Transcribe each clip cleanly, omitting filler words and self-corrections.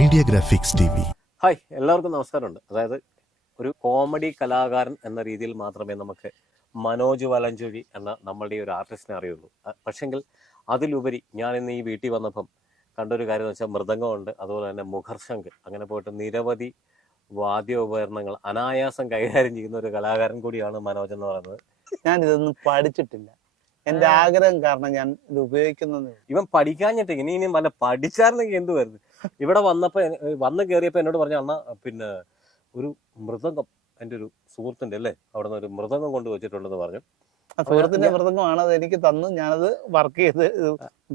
Media graphics TV. Hi, എല്ലാവർക്കും നമസ്കാരമുണ്ട്. അതായത് ഒരു കോമഡി കലാകാരൻ എന്ന രീതിയിൽ മാത്രമേ നമുക്ക് മനോജ് വലഞ്ചുഴി എന്ന നമ്മളുടെ ഈ ഒരു ആർട്ടിസ്റ്റിനെ അറിയുള്ളൂ. പക്ഷെങ്കിൽ അതിലുപരി ഞാൻ ഇന്ന് ഈ വീട്ടിൽ വന്നപ്പം കണ്ടൊരു കാര്യം എന്ന് വെച്ചാൽ മൃദംഗമുണ്ട്, അതുപോലെ തന്നെ മുഖർശംഖ്, അങ്ങനെ പോയിട്ട് നിരവധി വാദ്യോപകരണങ്ങൾ അനായാസം കൈകാര്യം ചെയ്യുന്ന ഒരു കലാകാരൻ കൂടിയാണ് മനോജ് എന്ന് പറയുന്നത്. ഞാൻ ഇതൊന്നും പഠിച്ചിട്ടില്ല. എന്റെ ആഗ്രഹം കാരണം ഞാൻ ഇത് ഉപയോഗിക്കുന്നത്. ഇവൻ പഠിക്കാഞ്ഞിട്ട് ഇനിയും വല്ല പഠിച്ചായിരുന്നെങ്കിൽ എന്ത് വരുന്നത്. ഇവിടെ വന്ന് കയറിയപ്പോ എന്നോട് പറഞ്ഞ അണ്ണ പിന്നെ ഒരു മൃദംഗം എൻ്റെ ഒരു സുഹൃത്തിന്റെ അല്ലേ അവിടെ നിന്ന് ഒരു മൃദംഗം കൊണ്ട് വെച്ചിട്ടുണ്ടെന്ന് പറഞ്ഞു. സുഹൃത്തിന്റെ മൃദംഗമാണ് അത് എനിക്ക് തന്നു. ഞാനത് വർക്ക് ചെയ്ത്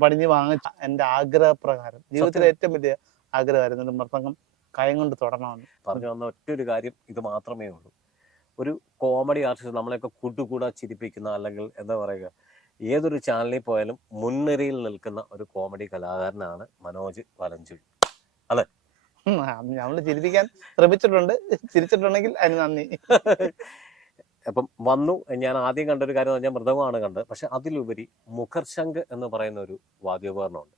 പണിഞ്ഞ് വാങ്ങിച്ച എന്റെ ആഗ്രഹപ്രകാരം ജീവിതത്തിലെ ഏറ്റവും വലിയ ആഗ്രഹമായിരുന്നു ഒരു മൃദംഗം കൈ കൊണ്ട് തൊടണമെന്ന്. പറഞ്ഞു വന്ന ഒറ്റ ഒരു കാര്യം ഇത് മാത്രമേ ഉള്ളൂ. ഒരു കോമഡി ആർട്ടിസ്റ്റ് നമ്മളെയൊക്കെ കൂട്ടുകൂടാ ചിരിപ്പിക്കുന്ന, അല്ലെങ്കിൽ എന്താ പറയുക, ഏതൊരു ചാനലിൽ പോയാലും മുൻനിരയിൽ നിൽക്കുന്ന ഒരു കോമഡി കലാകാരനാണ് മനോജ് വലഞ്ചുഴി. അതെ, നമ്മള് ചിരിപ്പിക്കാൻ ശ്രമിച്ചിട്ടുണ്ട്. ചിരിച്ചിട്ടുണ്ടെങ്കിൽ അതിന് നന്ദി. അപ്പം വന്നു. ഞാൻ ആദ്യം കണ്ടൊരു കാര്യം എന്ന് പറഞ്ഞാൽ മൃദംഗമാണ് കണ്ടത്. പക്ഷെ അതിലുപരി മുഖർശംഖ് എന്ന് പറയുന്ന ഒരു വാദ്യോപകരണമുണ്ട്.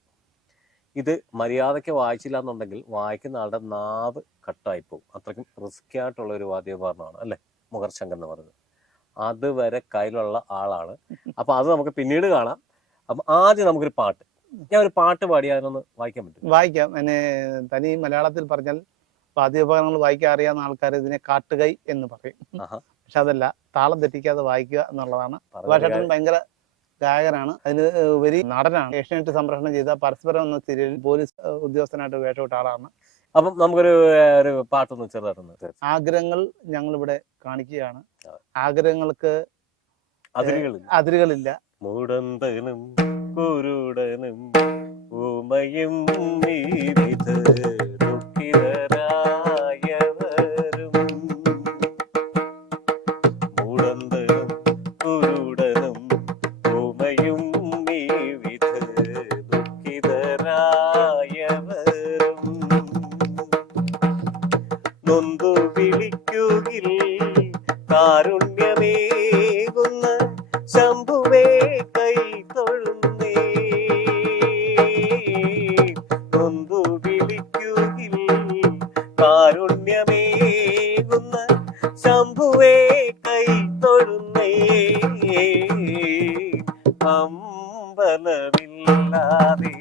ഇത് മര്യാദയ്ക്ക് വായിച്ചില്ല എന്നുണ്ടെങ്കിൽ വായിക്കുന്ന ആളുടെ നാവ് കട്ടായി പോകും. അത്രയ്ക്കും റിസ്കി ആയിട്ടുള്ള ഒരു വാദ്യോപകരണമാണ് അല്ലേ മുഖർശംഖ് എന്ന് പറയുന്നത്. അതുവരെ കയ്യിലുള്ള ആളാണ്. അപ്പൊ അത് നമുക്ക് പിന്നീട് കാണാം. അപ്പൊ ആദ്യം നമുക്കൊരു പാട്ട്, ഞാൻ ഒരു പാട്ട് പാടി അതിനൊന്ന് വായിക്കാൻ പറ്റും? വായിക്കാം. എന്നെ തനി മലയാളത്തിൽ പറഞ്ഞാൽ വാദ്യോപകരണങ്ങൾ വായിക്കാൻ അറിയാവുന്ന ആൾക്കാർ ഇതിനെ കാട്ടുകൈ എന്ന് പറയും. പക്ഷെ അതല്ല, താളം തെറ്റിക്കാതെ വായിക്കുക എന്നുള്ളതാണ്. ഭാഷേട്ടൻ ഭയങ്കര ഗായകനാണ്, അതിന് ഉപരി നടനാണ്. ഏഷ്യാനെറ്റ് സംപ്രേഷണം ചെയ്ത പരസ്പരം എന്ന സീരിയലിൽ പോലീസ് ഉദ്യോഗസ്ഥനായിട്ട് വേഷമിട്ട ആളാണ്. അപ്പം നമുക്കൊരു പാട്ടൊന്ന് ചെറുതായിട്ടൊന്ന്. ആഗ്രഹങ്ങൾ ഞങ്ങളിവിടെ കാണിക്കുകയാണ്. ആഗ്രഹങ്ങൾക്ക് അതിരുകളില്ല. മൂടന്തനും കുരുടനും ഉമയും മൂടന്തനും കുരുടനും ഉമയും ദുഃഖിതരായവരും നൊന്തു വിളിക്കുകിൽ കാരുണ്യമേകുന്ന ശംഭുവേ കൈ തൊഴുന്നേ. നൊന്തു വിളിക്കുകിൽ കാരുണ്യമേകുന്ന ശംഭുവേ കൈ തൊഴുന്നേ. അമ്പലമില്ലാതെ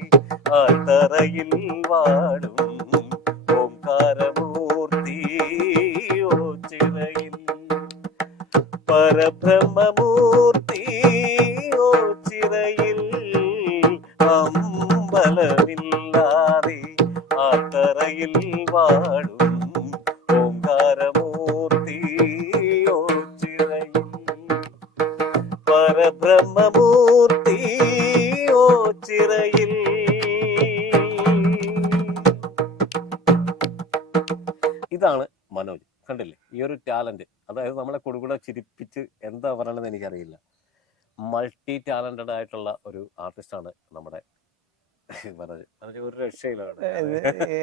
ആത്തറയിൽ വാടും ഓംകാരമൂർത്തി ഓ ചിറയിൽ, പരബ്രഹ്മമൂർത്തി ഓ ചിറയിൽ. അമ്പലമില്ലാതെ ആത്തറയിൽ വാടും ഓംകാരമൂർത്തി ഓ ചിറയിൽ, പരബ്രഹ്മമൂർത്തി ഓ ചിറയിൽ. ഇതാണ് മനോജ്. കണ്ടില്ലേ ഈ ഒരു ടാലന്റ്? അതായത് നമ്മളെ കൊടുകൂടെ ചിരിപ്പിച്ച് എന്താ പറയണമെന്ന് എനിക്കറിയില്ല. മൾട്ടി ടാലന്റഡ് ആയിട്ടുള്ള ഒരു ആർട്ടിസ്റ്റാണ് നമ്മുടെ മനോജ്. ഒരു രക്ഷയിലാണ്.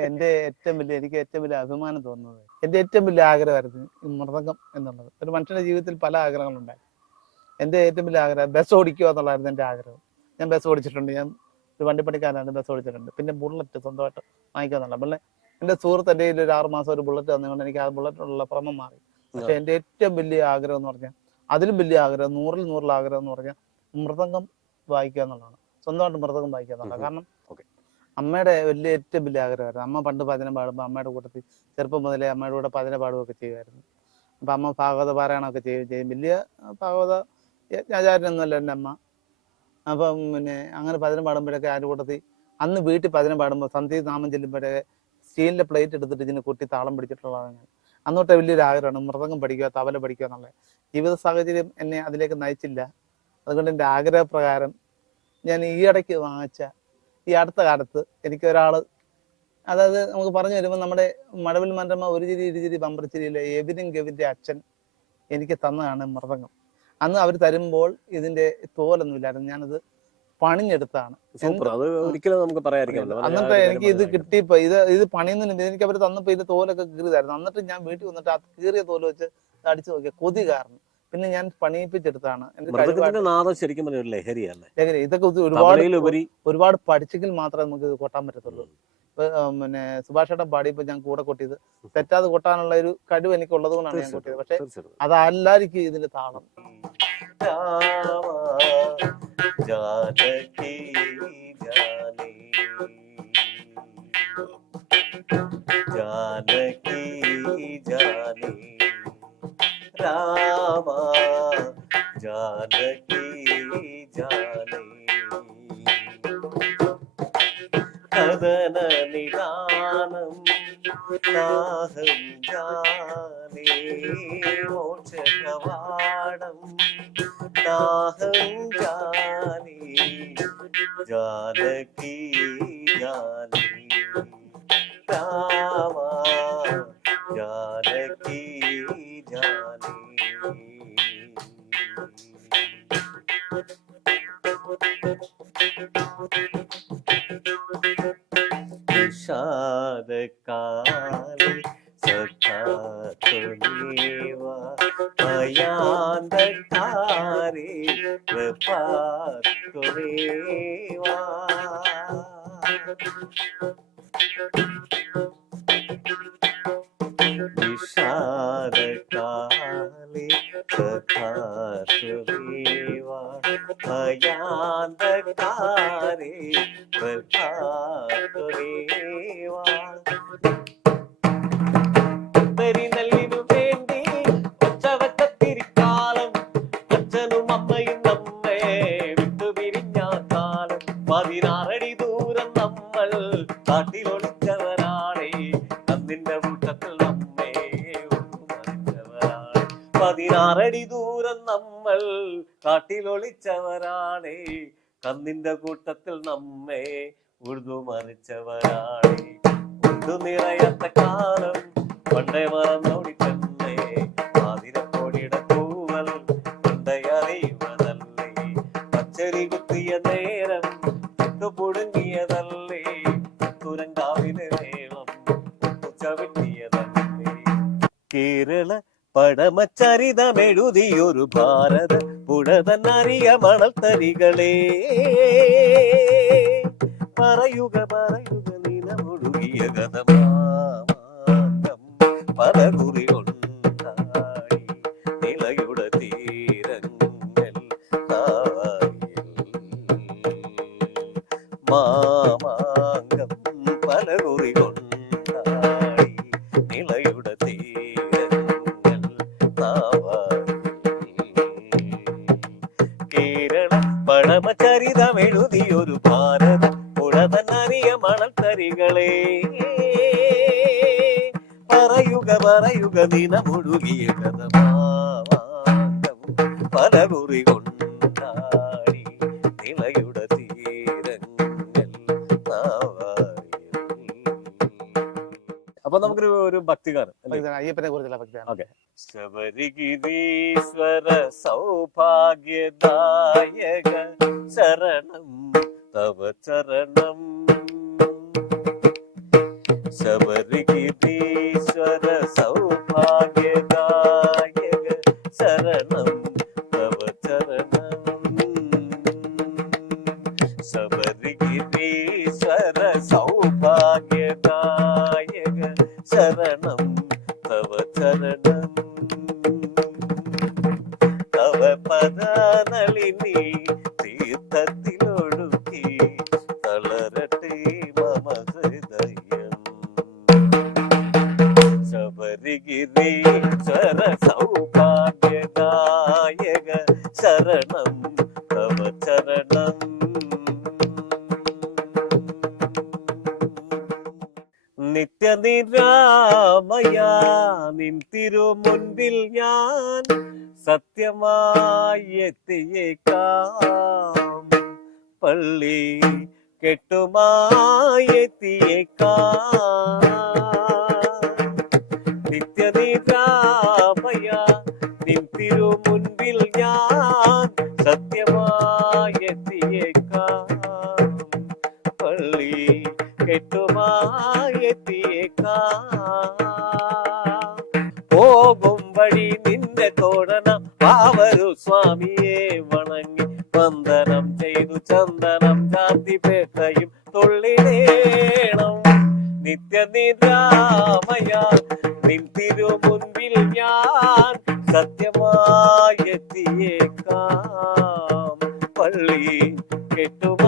എനിക്ക് ഏറ്റവും വലിയ അഭിമാനം തോന്നുന്നത്, എന്റെ ഏറ്റവും വലിയ ആഗ്രഹമായിരുന്നു ഈ മൃദംഗം എന്നുള്ളത്. ഒരു മനുഷ്യന്റെ ജീവിതത്തിൽ പല ആഗ്രഹങ്ങളുണ്ടായി. എന്റെ ഏറ്റവും വലിയ ആഗ്രഹം ബസ് ഓടിക്കുക എന്നുള്ളതായിരുന്നു എന്റെ ആഗ്രഹം. ഞാൻ ബസ് ഓടിച്ചിട്ടുണ്ട്. ഞാൻ ഒരു വണ്ടിപ്പണിക്കാരനാണ്, ബസ് ഓടിച്ചിട്ടുണ്ട്. പിന്നെ ബുള്ളറ്റ് സ്വന്തമായിട്ട് വാങ്ങിക്കുക എന്നുള്ള. പിന്നെ എന്റെ സുഹൃത്ത് എൻ്റെ കയ്യിൽ ഒരു 6 മാസം ഒരു ബുള്ളറ്റ് തന്നുകൊണ്ട് എനിക്ക് ആ ബുള്ളറ്റിനുള്ള ഭ്രമം മാറി. പക്ഷെ എന്റെ ഏറ്റവും വലിയ ആഗ്രഹം എന്ന് പറഞ്ഞാൽ, അതിലും വലിയ ആഗ്രഹം, 100-ൽ ആഗ്രഹം എന്ന് പറഞ്ഞാൽ മൃദംഗം വായിക്കുക എന്നുള്ളതാണ്. സ്വന്തമായിട്ട് മൃദംഗം വായിക്കുക എന്നുള്ളത്. കാരണം അമ്മയുടെ ഏറ്റവും വലിയ ആഗ്രഹമായിരുന്നു. അമ്മ പണ്ട് ഭജന പാടുമ്പോൾ അമ്മയുടെ കൂട്ടത്തിൽ ചെറുപ്പം മുതലേ അമ്മയുടെ കൂടെ ഭജന പാടുകയൊക്കെ ചെയ്യുമായിരുന്നു. അപ്പൊ അമ്മ ഭാഗവത പാരായണമൊക്കെ ചെയ്യും. വലിയ ഭാഗവത ആചാര്യനൊന്നുമല്ല എൻ്റെ അമ്മ. അപ്പം പിന്നെ അങ്ങനെ ഭജന പാടുമ്പോഴൊക്കെ ആരുടെ കൂട്ടത്തിൽ അന്ന് വീട്ടിൽ ഭജന പാടുമ്പോൾ സന്ധ്യ നാമം ചെല്ലുമ്പോഴേ സ്റ്റീലിന്റെ പ്ലേറ്റ് എടുത്തിട്ട് ഇതിന് കുട്ടി താളം പിടിച്ചിട്ടുള്ളതാണ് ഞാൻ. അന്നോട്ടെ വലിയൊരു ആഗ്രഹമാണ് മൃദംഗം പഠിക്കുക, തബല പഠിക്കുക എന്നുള്ളത്. ജീവിത സാഹചര്യം എന്നെ അതിലേക്ക് നയിച്ചില്ല. അതുകൊണ്ട് എൻ്റെ ആഗ്രഹപ്രകാരം ഞാൻ ഈ ഇടയ്ക്ക് വാങ്ങിച്ച ഈ അടുത്ത കാലത്ത് എനിക്ക് ഒരാൾ, അതായത് നമുക്ക് പറഞ്ഞു വരുമ്പോൾ നമ്മുടെ മഴവിൽ മനോരമ ഒരു ചിരി ഇരുചിരി ബമ്പർച്ചിരിയിലെ എബിനും ഗവിന്റെ അച്ഛൻ എനിക്ക് തന്നതാണ് മൃദംഗം. അന്ന് അവർ തരുമ്പോൾ ഇതിന്റെ തോലൊന്നുമില്ലായിരുന്നു. ഞാനത് പണിഞ്ഞെടുത്താണ്. എന്നിട്ട് എനിക്ക് ഇത് കിട്ടിയപ്പോ ഇത് പണിയുന്നതിന് എനിക്ക് അവർ തന്നപ്പോ ഇത് തോലൊക്കെ കീറിയതായിരുന്നു. എന്നിട്ട് ഞാൻ വീട്ടിൽ വന്നിട്ട് ആ കീറിയ തോല് വെച്ച് അടിച്ചു നോക്കിയ കൊതി കാരണം പിന്നെ ഞാൻ പണിയിപ്പിച്ചെടുത്താണ്. ലഹരി ഇതൊക്കെ ഒരുപാട് പഠിച്ചെങ്കിൽ മാത്രമേ നമുക്ക് ഇത് കൊട്ടാൻ പറ്റത്തുള്ളൂ. പിന്നെ സുഭാഷ് ഏട്ടൻ പാടിയപ്പോ ഞാൻ കൂടെ കൊട്ടിയത് തെറ്റാതെ കൊട്ടാനുള്ള ഒരു കഴിവ് എനിക്ക് ഉള്ളത് കൊണ്ടാണ് ഞാൻ കൊട്ടിയത്. പക്ഷെ അതല്ലായിരിക്കും ഇതിന്റെ താളം. ജാനകി ജാനേ ജാനകി ജാനേ രാമ ജാനകി ജാനേ കദന നിദാനം ദാഹം ജാനേ മോക്ഷകവാടം ദാഹം ജാനേ ജാനകി ജാനേ രാമ ജാനകി ജാനേ വിഷാദകാലേ സഖാ ത്വമേവ ഭയാന്ധകാരേ കൃപാ ത്വമേവ വിഷാദകാലേ സഖാ ത്വമേവ ഭയാന്ധകാരേ കൃപാ ത്വമേവ നെല്ലിനു വേണ്ടി ഒച്ചവച്ചത്തിരിക്കാലം അച്ഛനും അമ്മയും നമ്മെ വിട്ടുപിരിഞ്ഞ കാലം 16 അടി ദൂരം നമ്മൾ കാട്ടിലൊളിച്ചവരാണേ കന്നിന്റെ കൂട്ടത്തിൽ നമ്മെ മരിച്ചവരാണ് 16 അടി ദൂരം നമ്മൾ കാട്ടിലൊളിച്ചവരാണേ കന്നിന്റെ കൂട്ടത്തിൽ നമ്മെ ഉഴുതു മരിച്ചവരാണേ ഉണ്ടു നിറയാത്ത കാലം പണ്ടേ മറന്നോടിച്ചെന്നേ ആതിരക്കോടിയുടെ തൂവൽ പണ്ടേ അറിയുന്നതല്ലേ പച്ചരി കുത്തിയ നേരം ചുട്ടുപുടുങ്ങിയതല്ലേ തുരങ്കാവിലെ മേളം ചവിട്ടിയതല്ലേ കേരള പഴമച്ചരിതമെഴുതിയൊരു ഭാരത പുഴതന്നറിയ മണൽത്തരികളെ പറയുക പറയുക നിലമൊഴുകിയ കഥമാമാങ്കം പല കുറി കൊണ്ടായി നിലയുടെ തീരങ്ങൾ മാമാങ്കം പല കുറി കൊണ്ടായി നിലയുടെ തീരങ്ങൾ കേരള പഴമചരിതമെഴുതിയൊരു ഭാരത പുഴതന്നറിയ മണൽത്തരികളെ പറയുക പറയുക ദിനമൊഴുകിയ കഥമാവാങ്കം പല കുറി കൊണ്ടാടി നിലയുടെ തീരങ്ങൾ അപ്പൊ നമുക്കൊരു ഒരു ഭക്തിഗാനം അയ്യപ്പനെ കുറിച്ചുള്ള ഭക്തിഗാനം. ഓക്കെ. ശബരിഗിരീശ്വര സൗഭാഗ്യദായക ശരണം തവ ചരണം ശബരിഗിരീശ്വര സൗഭാഗ്യദായക ശരണം തവ ചരണം ശബരിഗിരീശ്വര സൗഭാഗ്യദായക ശരണം തവ ചരണം തവ പദനളിനി തീർത്ഥത്തിലൊഴുക്കി തളരട്ടെ മമ ഹൃദയം ശബരിഗിരീശ്വര സൗഭാഗ്യദായക ശരണം തവ ചരണം നിത്യനിരാമയ നിൻ തിരുമുൻപിൽ ഞാൻ സത്യമായി എത്തിയേക്കാം പള്ളി കെട്ടുമായി എത്തിയേക്കാം നിത്യനിരാമയ നിൻ തിരുമുൻപിൽ ഞാൻ സത്യമായി എത്തിയേക്കാം പള്ളി കെട്ടുമായി എത്തിയേക്കാം പോകും വഴി നിന്റെ തോഴന പാവരു സ്വാമിയെ വണങ്ങി വന്ദനം ചെയ്തു ചന്ദനം ചാത്തി പേട്ടയും തുള്ളിടേണം നിൻ തിരുമുൻപിൽ ഞാൻ സത്യമായി എത്തിയേക്കാം. പള്ളി കെട്ടും